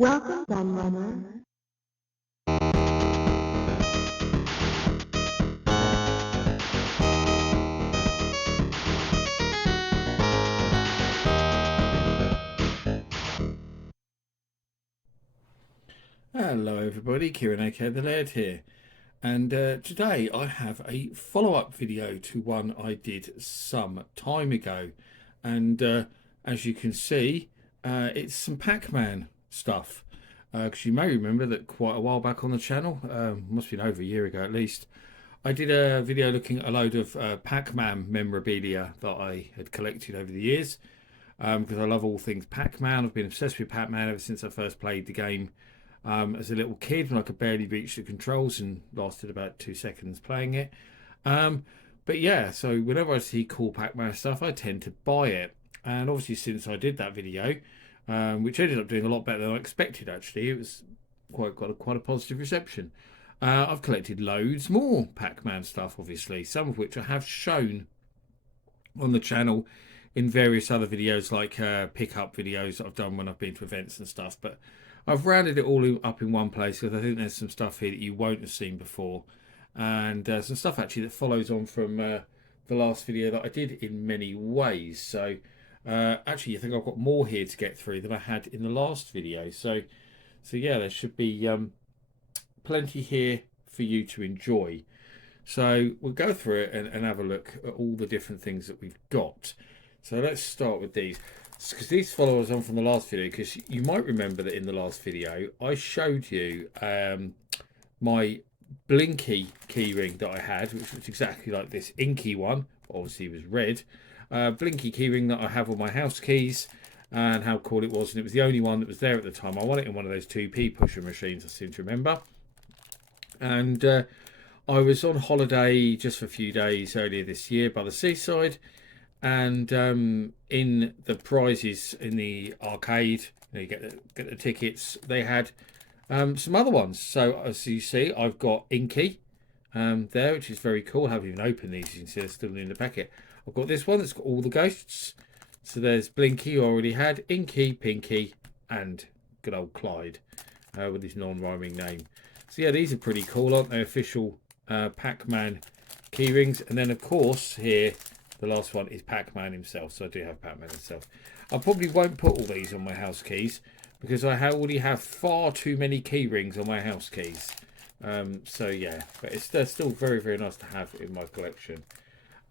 Welcome, Gunrunner. Hello everybody, Kieran aka the Laird here, and today I have a follow-up video to one I did some time ago, and as you can see, it's some Pac-Man stuff, because you may remember that quite a while back on the channel, must have been over a year ago at least, I did a video looking at a load of Pac-Man memorabilia that I had collected over the years, because I love all things Pac-Man. I've been obsessed with Pac-Man ever since I first played the game as a little kid when I could barely reach the controls and lasted about 2 seconds playing it. Um, but yeah, so whenever I see cool Pac-Man stuff, I tend to buy it. And obviously, since I did that video, which ended up doing a lot better than I expected, actually, it was quite a positive reception. I've collected loads more Pac-Man stuff, obviously, some of which I have shown on the channel in various other videos, like pickup videos that I've done when I've been to events and stuff. But I've rounded it all up in one place because I think there's some stuff here that you won't have seen before, and some stuff actually that follows on from the last video that I did in many ways. So actually, I think I've got more here to get through than I had in the last video. So yeah, there should be plenty here for you to enjoy. So we'll go through it and have a look at all the different things that we've got. So let's start with these, because these follow us on from the last video, because you might remember that in the last video I showed you my blinky keyring that I had, which was exactly like this inky one, obviously it was red, blinky keyring that I have on my house keys, and how cool it was. And it was the only one that was there at the time. I won it in one of those 2p pusher machines, I seem to remember. And I was on holiday just for a few days earlier this year by the seaside, and in the prizes in the arcade, you get the tickets. They had some other ones. So as you see, I've got Inky there, which is very cool. I haven't even opened these. You can see they're still in the packet. I've got this one that's got all the ghosts. So there's Blinky, who I already had, Inky, Pinky, and good old Clyde with his non-rhyming name. So yeah, these are pretty cool, aren't they? Official PacMan Key Rings. And then of course here the last one is Pac-Man himself, so I do have Pac-Man himself. I probably won't put all these on my house keys because I already have far too many key rings on my house keys. So yeah, but they're still very, very nice to have in my collection.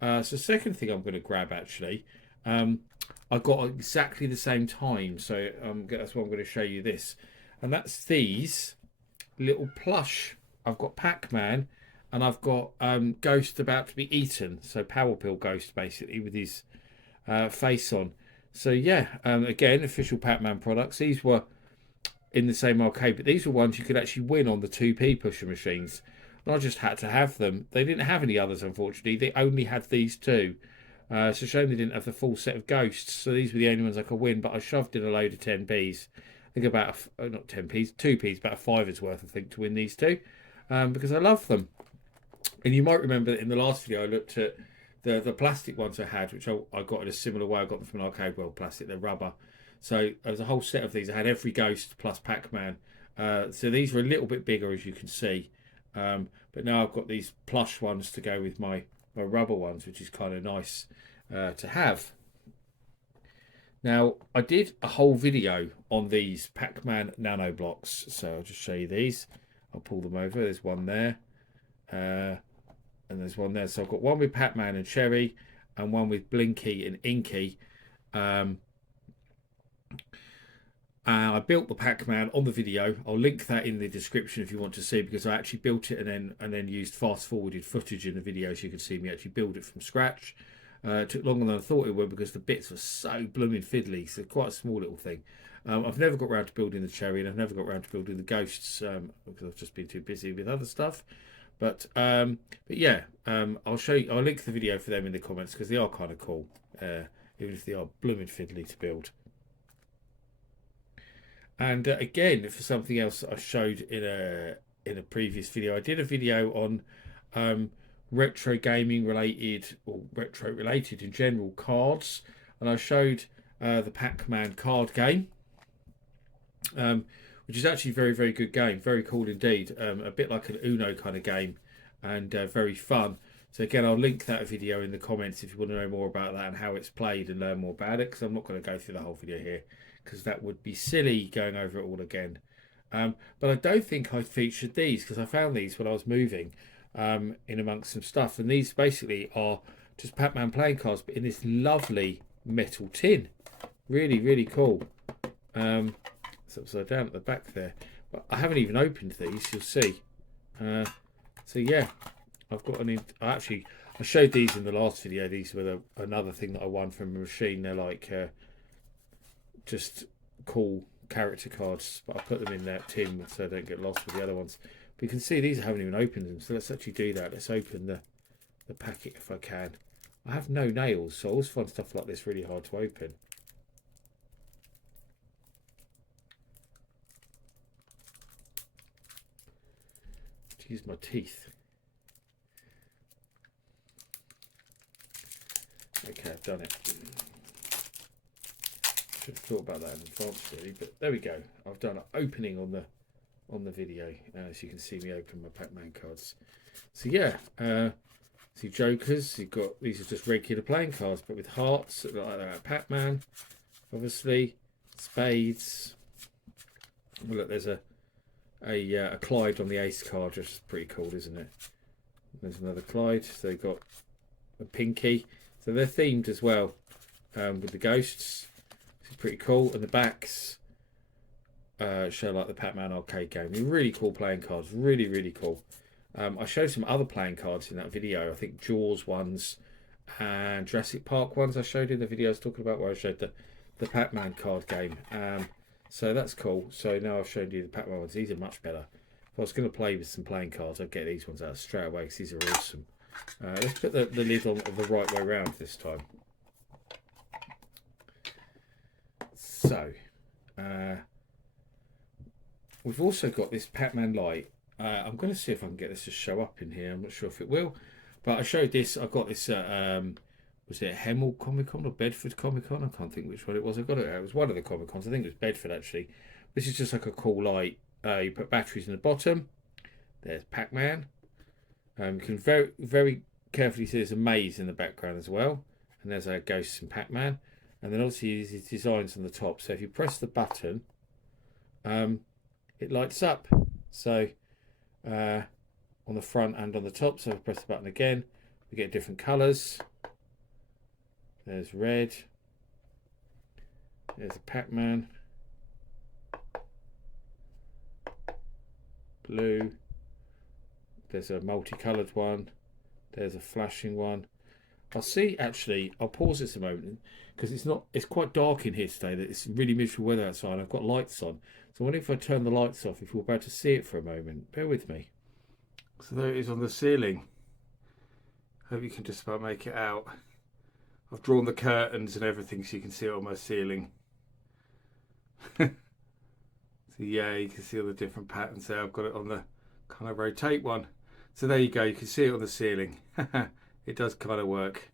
So second thing I'm going to grab actually, I've got exactly the same time, so that's why I'm going to show you this. And that's these little plush. I've got Pac-Man, and I've got Ghost about to be eaten, so Power Pill Ghost basically with his face on. So yeah, again, official Pac-Man products. These were in the same arcade, but these were ones you could actually win on the 2p pusher machines. And I just had to have them. They didn't have any others, unfortunately. They only had these two. It's a shame they didn't have the full set of ghosts. So these were the only ones I could win, but I shoved in a load of 10p's. I think about, not 10p's, 2p's, about a fiver's worth, I think, to win these two. Because I love them. And you might remember that in the last video I looked at the plastic ones I had, which I got in a similar way. I got them from an arcade world plastic. They're rubber. So there was a whole set of these. I had every ghost plus Pac-Man. So these were a little bit bigger, as you can see. But now I've got these plush ones to go with my rubber ones, which is kind of nice to have. Now, I did a whole video on these Pac-Man nano blocks. So I'll just show you these. I'll pull them over. There's one there. And there's one there. So I've got one with Pac-Man and Cherry, and one with Blinky and Inky. I built the Pac-Man on the video. I'll link that in the description if you want to see, because I actually built it and then used fast-forwarded footage in the video, so you can see me actually build it from scratch. It took longer than I thought it would because the bits were so blooming fiddly. So quite a small little thing. I've never got around to building the Cherry, and I've never got around to building the ghosts because I've just been too busy with other stuff. But yeah, I'll show you. I'll link the video for them in the comments because they are kind of cool, even if they are blooming fiddly to build. And again, for something else I showed in a previous video, I did a video on retro gaming related, or retro related in general, cards, and I showed the Pac-Man card game, which is actually a very, very good game. Very cool indeed. A bit like an Uno kind of game, and very fun. So again, I'll link that video in the comments if you want to know more about that and how it's played and learn more about it, because I'm not going to go through the whole video here because that would be silly going over it all again. But I don't think I featured these because I found these when I was moving in amongst some stuff, and these basically are just Pac-Man playing cards, but in this lovely metal tin. Really, really cool. It's upside down at the back there, but I haven't even opened these. You'll see. So yeah, I've got I showed these in the last video. These were another thing that I won from a machine. They're like just cool character cards, but I put them in that tin so I don't get lost with the other ones. But you can see these I haven't even opened them, so let's actually do that. Let's open the packet if I can. I have no nails, so I always find stuff like this really hard to open. To use my teeth. Okay, I've done it. Should have thought about that in advance really, but there we go. I've done an opening on the video, as you can see me open my Pac-Man cards. So yeah, see jokers. You've got these are just regular playing cards, but with hearts like that. Pac-Man, obviously, spades. Well, look, there's a Clyde on the ace card, which is pretty cool, isn't it? There's another Clyde. So they've got a pinky. So they're themed as well with the ghosts. It's pretty cool. And the backs show like the Pac-Man arcade game. They're really cool playing cards. Really, really cool. I showed some other playing cards in that video. I think Jaws ones and Jurassic Park ones I showed in the video I was talking about, where I showed the Pac-Man card game. So that's cool. So now I've shown you the Pac-Man ones. These are much better. If I was going to play with some playing cards, I'd get these ones out straight away because these are awesome. Let's put the lid on the right way around this time. So, we've also got this Pac-Man Light. I'm going to see if I can get this to show up in here. I'm not sure if it will, but I showed this. I got this was it Hemel Comic Con or Bedford Comic Con? I can't think which one it was. I got it. It was one of the Comic Cons. I think it was Bedford actually. This is just like a cool light. You put batteries in the bottom. There's Pac-Man. You can very, very carefully see there's a maze in the background as well, and there's our ghosts and Pac-Man, and then obviously these designs on the top. So if you press the button, it lights up. So on the front and on the top. So if I press the button again, we get different colours. There's red. There's a Pac-Man. Blue. There's a multicoloured one. There's a flashing one. I'll see, actually, I'll pause this a moment because it's quite dark in here today. It's really miserable weather outside. I've got lights on. So I wonder if I turn the lights off, if you're about to see it for a moment. Bear with me. So there it is on the ceiling. Hope you can just about make it out. I've drawn the curtains and everything so you can see it on my ceiling. So yeah, you can see all the different patterns there. I've got it on the kind of rotate one. So there you go, you can see it on the ceiling. It does kind of work.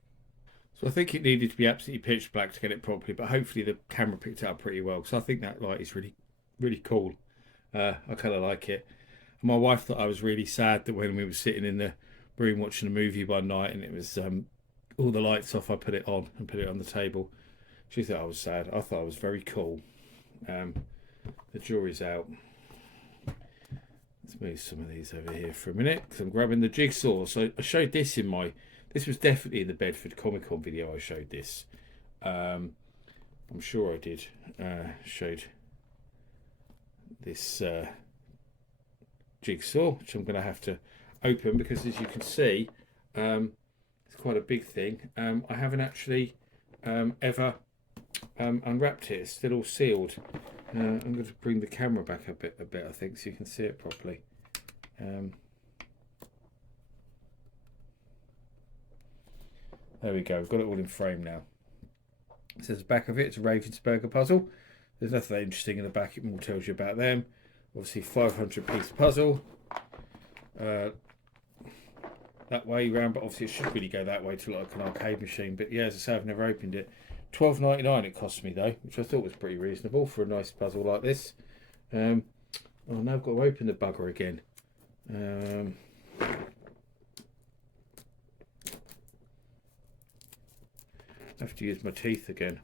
So I think it needed to be absolutely pitch black to get it properly, but hopefully the camera picked it up pretty well, because I think that light is really, really cool. I kind of like it. And my wife thought I was really sad that when we were sitting in the room watching a movie one night and it was all the lights off, I put it on and put it on the table. She thought I was sad. I thought I was very cool. The jury's out. Let's move some of these over here for a minute because I'm grabbing the jigsaw. So I showed this this was definitely in the Bedford Comic Con video. I showed this. I'm sure I did. Showed this jigsaw, which I'm going to have to open because, as you can see, it's quite a big thing. I haven't actually ever unwrapped it. It's still all sealed. I'm going to bring the camera back a bit, I think, so you can see it properly. There we go. We've got it all in frame now. It says the back of it. It's a Ravensburger puzzle. There's nothing interesting in the back. It more tells you about them. Obviously, 500-piece puzzle. That way round, but obviously it should really go that way to like an arcade machine. But yeah, as I say, I've never opened it. $12.99 it cost me though, which I thought was pretty reasonable for a nice puzzle like this. Oh, now I've got to open the bugger again. I have to use my teeth again.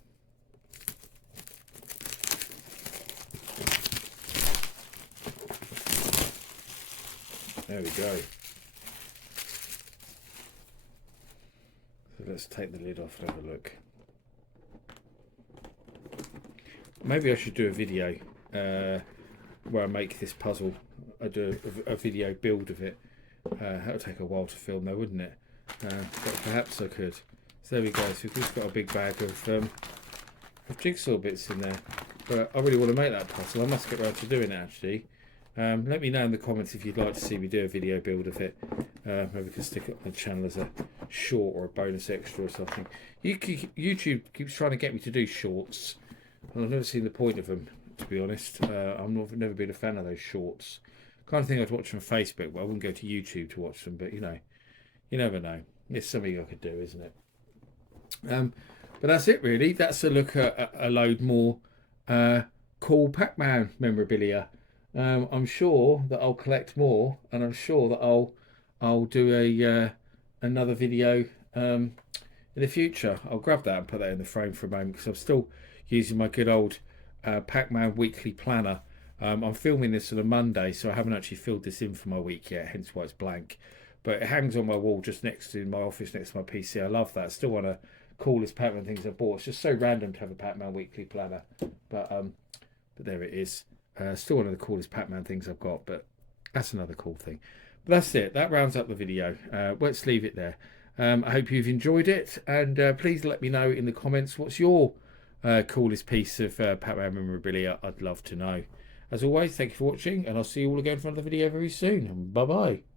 There we go. So let's take the lid off and have a look. Maybe I should do a video where I make this puzzle. I do a video build of it. That would take a while to film though, wouldn't it? But perhaps I could. So there we go. So we've just got a big bag of jigsaw bits in there. But I really want to make that puzzle. I must get around to doing it actually. Let me know in the comments if you'd like to see me do a video build of it. Maybe we can stick it on the channel as a short or a bonus extra or something. YouTube keeps trying to get me to do shorts. I've never seen the point of them, to be honest. I've never been a fan of those shorts. Kind of thing I'd watch on Facebook, but I wouldn't go to YouTube to watch them. But you know, you never know. It's something I could do, isn't it? But that's it really. That's a look at a load more cool Pac-Man memorabilia. I'm sure that I'll collect more, and I'm sure that I'll do another video in the future. I'll grab that and put that in the frame for a moment because I'm still using my good old Pac-Man weekly planner. I'm filming this on a Monday, so I haven't actually filled this in for my week yet, hence why it's blank. But it hangs on my wall just next to my office, next to my PC. I love that. Still one of the coolest Pac-Man things I've bought. It's just so random to have a Pac-Man weekly planner, but there it is. Still one of the coolest Pac-Man things I've got, but that's another cool thing. But that's it. That rounds up the video. Let's leave it there. I hope you've enjoyed it, and please let me know in the comments what's your coolest piece of Pac-Man memorabilia. I'd love to know. As always, thank you for watching, and I'll see you all again for another video very soon. Bye bye.